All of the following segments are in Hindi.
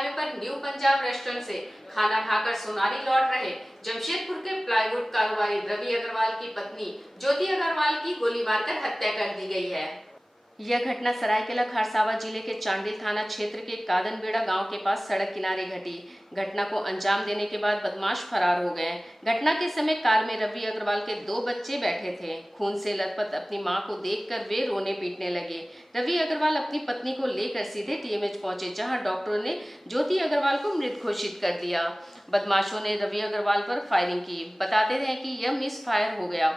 हाईवे पर न्यू पंजाब रेस्टोरेंट से खाना खाकर सोनारी लौट रहे जमशेदपुर के प्लाईवुड कारोबारी रवि अग्रवाल की पत्नी ज्योति अग्रवाल की गोली मारकर हत्या कर दी गई है। यह घटना सरायकेला खरसावां जिले के चांडिल थाना क्षेत्र के कादनबेड़ा गांव के पास सड़क किनारे घटी। घटना को अंजाम देने के बाद बदमाश फरार हो गए। घटना के समय कार में रवि अग्रवाल के 2 बच्चे बैठे थे। खून से लथपथ अपनी मां को देखकर वे रोने पीटने लगे। रवि अग्रवाल अपनी पत्नी को लेकर सीधे टीएमएच पहुंचे, जहां डॉक्टरों ने ज्योति अग्रवाल को मृत घोषित कर दिया। बदमाशों ने रवि अग्रवाल पर फायरिंग की। बताते हैं कि यह मिस फायर हो गया।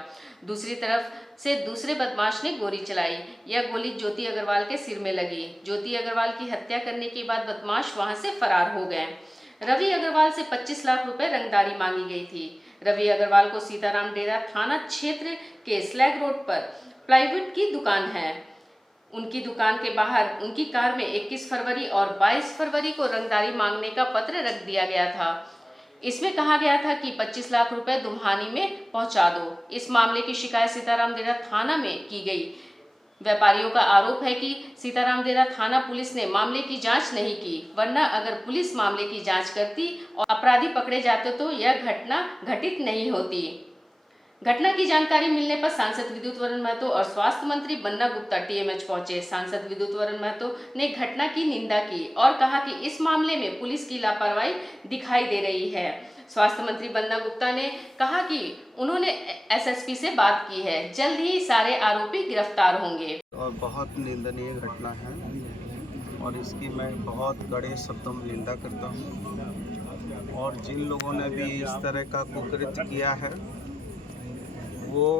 दूसरी तरफ से दूसरे बदमाश ने गोली चलाई। यह गोली ज्योति अग्रवाल के सिर में लगी। ज्योति अग्रवाल की हत्या करने के बाद बदमाश वहां से फरार हो गए। रवि अग्रवाल से 25 लाख रुपए रंगदारी मांगी गई थी। रवि अग्रवाल को सीताराम डेरा थाना क्षेत्र के स्लैग रोड पर प्लाईवुड की दुकान है। उनकी दुकान के बाहर उनकी कार में 21 फरवरी और 22 फरवरी को रंगदारी मांगने का पत्र रख दिया गया था। इसमें कहा गया था कि 25 लाख रुपए दुम्हानी में पहुंचा दो। इस मामले की शिकायत सीताराम डेरा थाना में की गई। व्यापारियों का आरोप है कि सीताराम डेरा थाना पुलिस ने मामले की जांच नहीं की, वरना अगर पुलिस मामले की जांच करती और अपराधी पकड़े जाते तो यह घटना घटित नहीं होती। घटना की जानकारी मिलने पर सांसद विद्युत वरण महतो और स्वास्थ्य मंत्री बन्ना गुप्ता टीएमएच पहुंचे। सांसद विद्युत वरण महतो ने घटना की निंदा की और कहा कि इस मामले में पुलिस की लापरवाही दिखाई दे रही है। स्वास्थ्य मंत्री बन्ना गुप्ता ने कहा कि उन्होंने एसएसपी से बात की है, जल्द ही सारे आरोपी गिरफ्तार होंगे। और बहुत निंदनीय घटना है और इसकी मैं बहुत कड़े शब्दों में निंदा करता हूँ। और जिन लोगों ने भी इस तरह का कुकृत्य किया है वो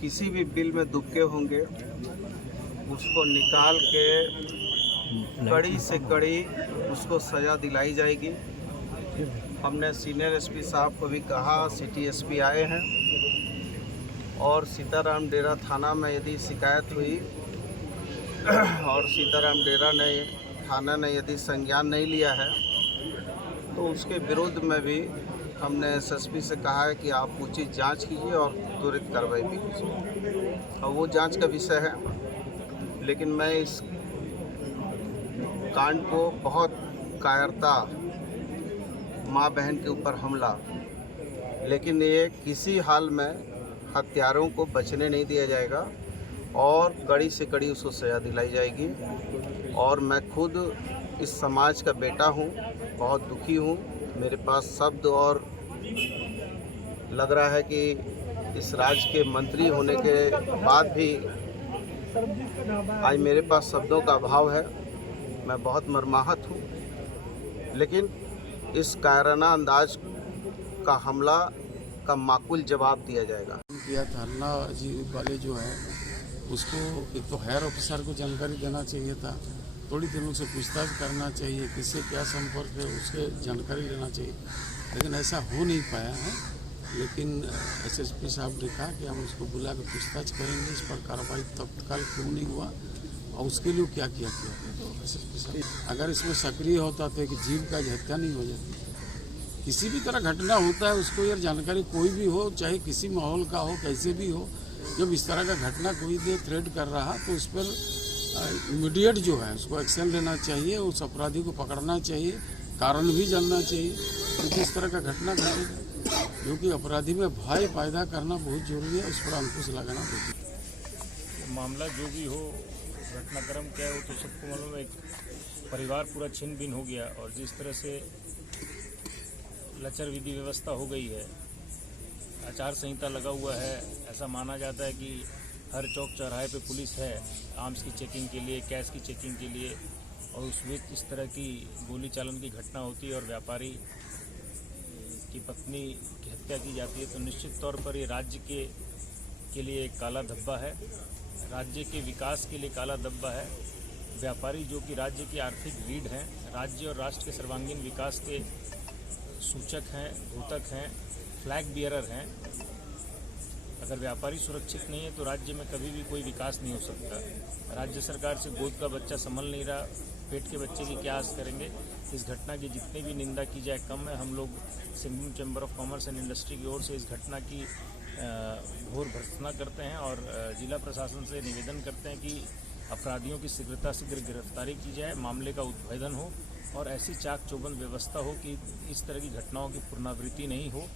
किसी भी बिल में दुबके होंगे, उसको निकाल के कड़ी से कड़ी उसको सज़ा दिलाई जाएगी। हमने सीनियर एसपी साहब को भी कहा, सिटी एसपी आए हैं और सीताराम डेरा थाना में यदि शिकायत हुई और सीताराम डेरा ने थाना ने यदि संज्ञान नहीं लिया है तो उसके विरोध में भी हमने एसएसपी से कहा है कि आप उचित जांच कीजिए और त्वरित कार्रवाई भी कीजिए। और वो जांच का विषय है, लेकिन मैं इस कांड को बहुत कायरता, माँ बहन के ऊपर हमला, लेकिन ये किसी हाल में हत्यारों को बचने नहीं दिया जाएगा और कड़ी से कड़ी उसको सज़ा दिलाई जाएगी। और मैं खुद इस समाज का बेटा हूँ, बहुत दुखी हूँ। मेरे पास शब्द और लग रहा है कि इस राज्य के मंत्री होने के बाद भी आज मेरे पास शब्दों का अभाव है। मैं बहुत मर्माहत हूँ, लेकिन इस कायराना अंदाज का हमला का माकूल जवाब दिया जाएगा। किया धरना जी वाले जो है उसको एक तो हायर ऑफिसर को जानकारी देना चाहिए था, थोड़ी दिनों से पूछताछ करना चाहिए, किससे क्या संपर्क है उसके जानकारी लेना चाहिए, लेकिन ऐसा हो नहीं पाया है। लेकिन एसएसपी साहब ने कहा कि हम उसको बुला कर पूछताछ करेंगे, इस पर कार्रवाई तत्काल क्यों नहीं हुआ और उसके लिए क्या किया गया। तो एसएसपी साहब अगर इसमें सक्रिय होता तो एक जीव का हत्या नहीं हो जाती। किसी भी तरह घटना होता है उसको यार जानकारी कोई भी हो, चाहे किसी माहौल का हो, कैसे भी हो, जब इस तरह का घटना कोई दे थ्रेट कर रहा तो उस पर इमीडिएट जो है उसको एक्शन लेना चाहिए, उस अपराधी को पकड़ना चाहिए, कारण भी जानना चाहिए क्योंकि इस तरह का घटना घटेगा, क्योंकि अपराधी में भय पैदा करना बहुत जरूरी है, उस पर अंकुश लगाना जरूरी। मामला जो भी हो, घटनाक्रम क्या हो तो सबको मालूम है। एक परिवार पूरा छिन्न भिन्न हो गया और जिस तरह से लचर विधि व्यवस्था हो गई है, आचार संहिता लगा हुआ है, ऐसा माना जाता है कि हर चौक चौराहे पे पुलिस है आर्म्स की चेकिंग के लिए, कैश की चेकिंग के लिए, और उस बीच इस तरह की गोली चालन की घटना होती है और व्यापारी की पत्नी की हत्या की जाती है, तो निश्चित तौर पर ये राज्य के लिए एक काला धब्बा है, राज्य के विकास के लिए काला धब्बा है। व्यापारी जो कि राज्य की आर्थिक रीढ़ हैं, राज्य और राष्ट्र के सर्वांगीण विकास के सूचक हैं, द्योतक हैं, फ्लैग बियरर हैं। अगर व्यापारी सुरक्षित नहीं है तो राज्य में कभी भी कोई विकास नहीं हो सकता। राज्य सरकार से गोद का बच्चा संभल नहीं रहा, पेट के बच्चे की क्या आस करेंगे। इस घटना की जितनी भी निंदा की जाए कम है। हम लोग Singhbhum chamber of commerce and industry की ओर से इस घटना की घोर भर्त्सना करते हैं और जिला प्रशासन से निवेदन करते हैं कि अपराधियों की शीघ्र गिरफ्तारी की जाए, मामले का उद्भेदन हो और ऐसी चाक चौबंद व्यवस्था हो कि इस तरह की घटनाओं की पुनरावृत्ति नहीं हो।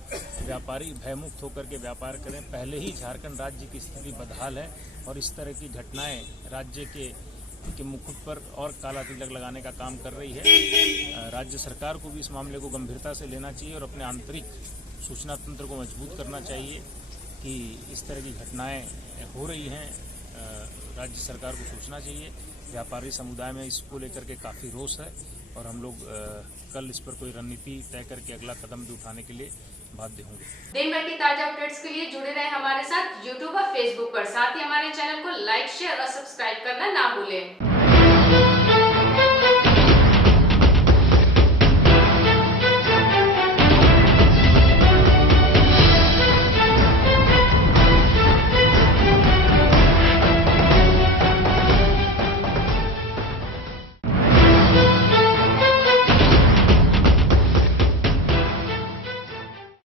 व्यापारी भयमुक्त होकर के व्यापार करें। पहले ही झारखंड राज्य की स्थिति बदहाल है और इस तरह की घटनाएं राज्य के मुकुट पर और काला तिलक लगाने का काम कर रही है। राज्य सरकार को भी इस मामले को गंभीरता से लेना चाहिए और अपने आंतरिक सूचना तंत्र को मजबूत करना चाहिए कि इस तरह की घटनाएं हो रही हैं। राज्य सरकार को सोचना चाहिए। व्यापारी समुदाय में इसको लेकर के काफ़ी रोष है और हम लोग कल इस पर कोई रणनीति तय करके अगला कदम भी उठाने के लिए बाध्य होंगे। दिन भर की ताजा अपडेट्स के लिए जुड़े रहे हमारे साथ यूट्यूब और फेसबुक पर। साथ ही हमारे चैनल को लाइक, शेयर और सब्सक्राइब करना ना भूलें।